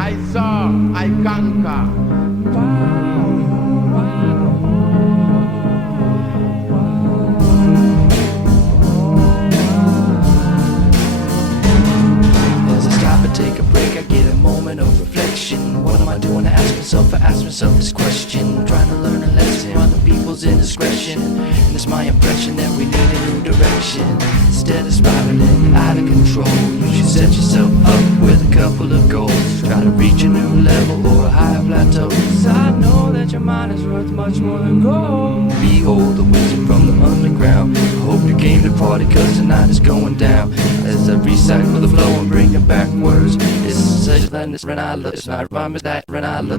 I saw, I conquer. As I stop and take a break, I get a moment of reflection. What am I doing? I ask myself this question. Trying to learn a lesson on the people's indiscretion. And it's my impression that we need a new direction. Instead of spiraling out of control, you should set yourself up with a couple of goals. Try to reach a new level or a higher plateau. 'Cause I know that your mind is worth much more than gold. Behold the wisdom from the underground. I hope you came to party 'cause tonight is going down. As I recycle the flow and bring it backwards. This is such a this Renala. It's not rhyme as that Renala.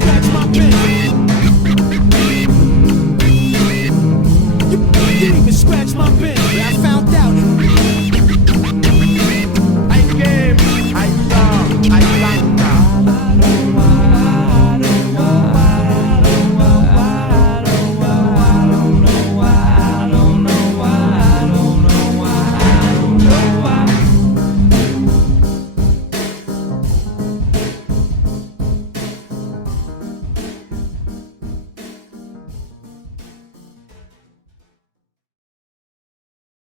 Scratch my pen. You didn't even scratch my pen.